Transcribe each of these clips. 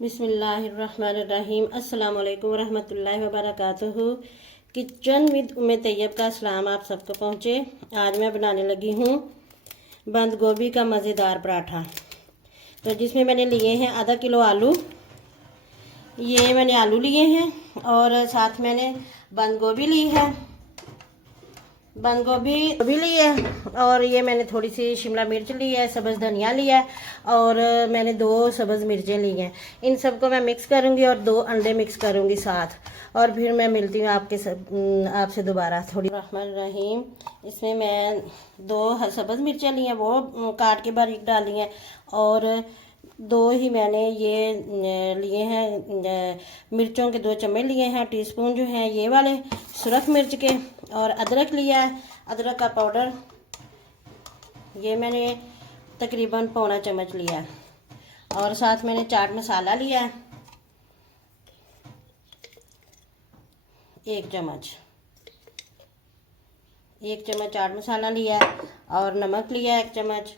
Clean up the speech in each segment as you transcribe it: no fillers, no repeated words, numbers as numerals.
बिस्मिल्लाहिर्रहमानिर्रहीम। अस्सलाम वालेकुम रहमतुल्लाहि व बरकातुहू। किचन विद उम्मे तैयब का सलाम आप सबको पहुँचे। आज मैं बनाने लगी हूँ बंद गोभी का मज़ेदार पराठा। तो जिसमें मैंने लिए हैं आधा किलो आलू, ये मैंने आलू लिए हैं और साथ मैंने बंद गोभी ली है, बंद गोभी भी ली है और ये मैंने थोड़ी सी शिमला मिर्च ली है, सब्ज़ धनिया लिया है और मैंने 2 सब्ज़ मिर्चें ली हैं। इन सबको मैं मिक्स करूँगी और 2 अंडे मिक्स करूँगी साथ, और फिर मैं मिलती हूँ आपसे दोबारा थोड़ी। रहमान रहीम। इसमें मैं 2 सब्ज़ मिर्चें ली हैं, वो काट के बारीक डाली हैं, और 2 ही मैंने ये लिए हैं मिर्चों के 2 चम्मच लिए हैं, टीस्पून जो हैं ये वाले सुरख मिर्च के, और अदरक लिया है, अदरक का पाउडर ये मैंने तकरीबन पौना चम्मच लिया है, और साथ मैंने चाट मसाला लिया है 1 चम्मच, 1 चम्मच चाट मसाला लिया है, और नमक लिया है 1 चम्मच,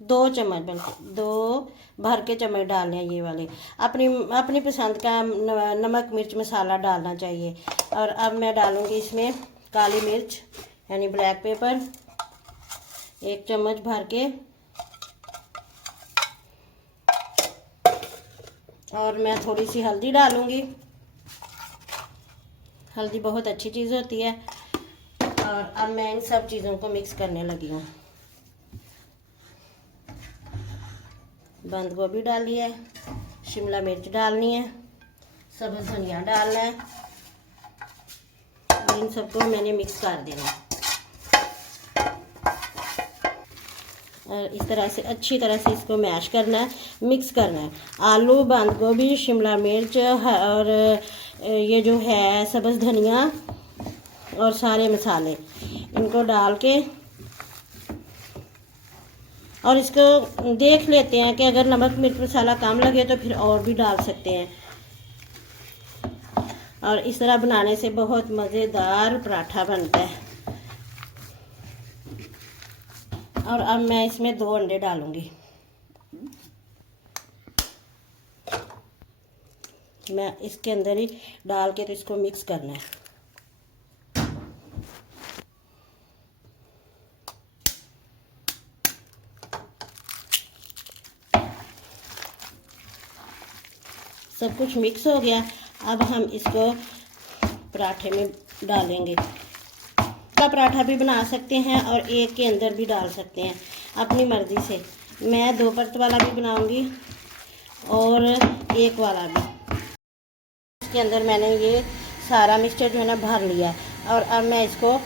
2 चम्मच बल्कि 2 भर के चम्मच डालने हैं ये वाले। अपनी पसंद का नमक मिर्च मसाला डालना चाहिए। और अब मैं डालूँगी इसमें काली मिर्च यानी ब्लैक पेपर 1 चम्मच भर के, और मैं थोड़ी सी हल्दी डालूँगी। हल्दी बहुत अच्छी चीज़ होती है। और अब मैं इन सब चीज़ों को मिक्स करने लगी हूँ। बंद गोभी डाली है, शिमला मिर्च डालनी है, सब्ज़ धनिया डालना है, और इन सबको मैंने मिक्स कर देना है। और इस तरह से अच्छी तरह से इसको मैश करना है, मिक्स करना है। आलू, बंद गोभी, शिमला मिर्च और ये जो है सब्ज़ धनिया और सारे मसाले, इनको डाल के और इसको देख लेते हैं कि अगर नमक मिर्च मसाला कम लगे तो फिर और भी डाल सकते हैं। और इस तरह बनाने से बहुत मज़ेदार पराठा बनता है। और अब मैं इसमें 2 अंडे डालूंगी। मैं इसके अंदर ही डाल के तो इसको मिक्स करना है। सब कुछ मिक्स हो गया। अब हम इसको पराठे में डालेंगे। का पराठा भी बना सकते हैं और एक के अंदर भी डाल सकते हैं अपनी मर्ज़ी से। मैं 2 परत वाला भी बनाऊंगी और एक वाला भी। इसके अंदर मैंने ये सारा मिक्सचर जो है ना भर लिया, और अब मैं इसको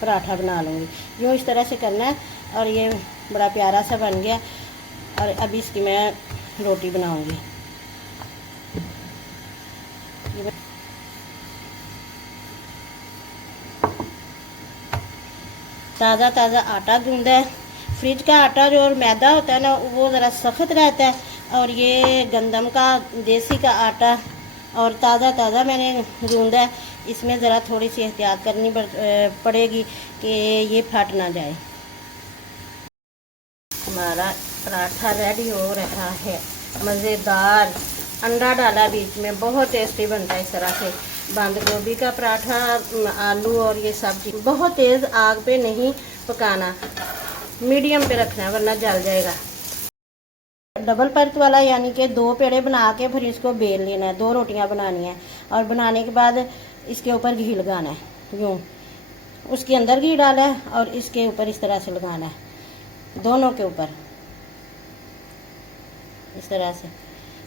पराठा बना लूँगी। यूँ इस तरह से करना है, और ये बड़ा प्यारा सा बन गया। और अब इसकी मैं रोटी बनाऊँगी। ताज़ा ताज़ा आटा गूंदा है। फ्रिज का आटा जो और मैदा होता है ना, वो ज़रा सख्त रहता है, और ये गंदम का देसी का आटा और ताज़ा ताज़ा मैंने गूंदा है। इसमें ज़रा थोड़ी सी एहतियात करनी पड़ेगी कि ये फट ना जाए। हमारा पराठा रेडी हो रहा है, मज़ेदार। अंडा डाला बीच में, बहुत टेस्टी बनता है इस तरह से। बंद गोभी का पराठा, आलू और ये सब्जी। बहुत तेज़ आग पे नहीं पकाना, मीडियम पे रखना है वरना जल जाएगा। डबल परत वाला यानी कि 2 पेड़े बना के फिर इसको बेल लेना है। 2 रोटियां बनानी है, और बनाने के बाद इसके ऊपर घी लगाना है। यूँ उसके अंदर घी डाला है और इसके ऊपर इस तरह से लगाना है, दोनों के ऊपर इस तरह से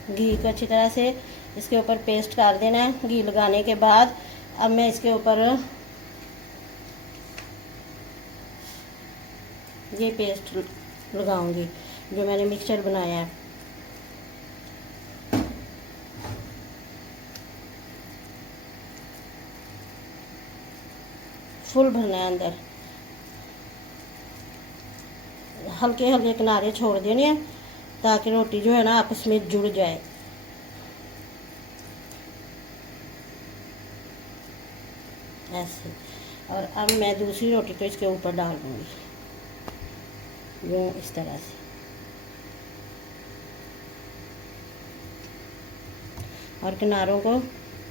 घी को अच्छी तरह से इसके ऊपर पेस्ट कर देना है। घी लगाने के बाद अब मैं इसके ऊपर ये पेस्ट लगाऊंगी जो मैंने मिक्सचर बनाया है। फुल भरना है अंदर, हल्के हल्के किनारे छोड़ देने हैं ताकि रोटी जो है ना आपस में जुड़ जाए। ऐसे। और अब मैं दूसरी रोटी को इसके ऊपर डाल दूँगी, यूँ इस तरह से। और किनारों को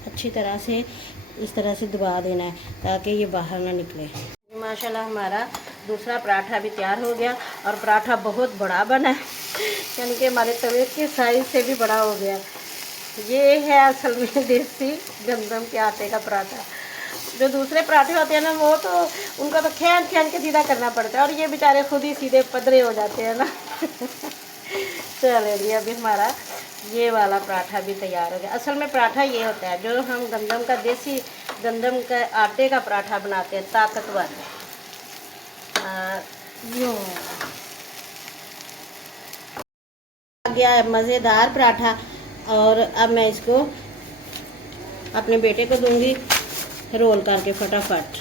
अच्छी तरह से इस तरह से दबा देना है ताकि ये बाहर ना निकले। माशाल्लाह हमारा दूसरा पराठा भी तैयार हो गया और पराठा बहुत बड़ा बना है, यानी कि हमारे तवे के साइज़ से भी बड़ा हो गया। ये है असल में देसी गंदम के आटे का पराठा। जो दूसरे पराठे होते हैं ना, वो तो उनका तो खींच खींच के सीधा करना पड़ता है और ये बेचारे खुद ही सीधे पदरे हो जाते हैं ना। चले जी, अभी हमारा ये वाला पराठा भी तैयार हो गया। असल में पराठा ये होता है जो हम गंदम का देसी गंदम का आटे का पराठा बनाते हैं, ताकतवर। यूँ आ गया है मज़ेदार पराठा और अब मैं इसको अपने बेटे को दूंगी रोल करके फटाफट।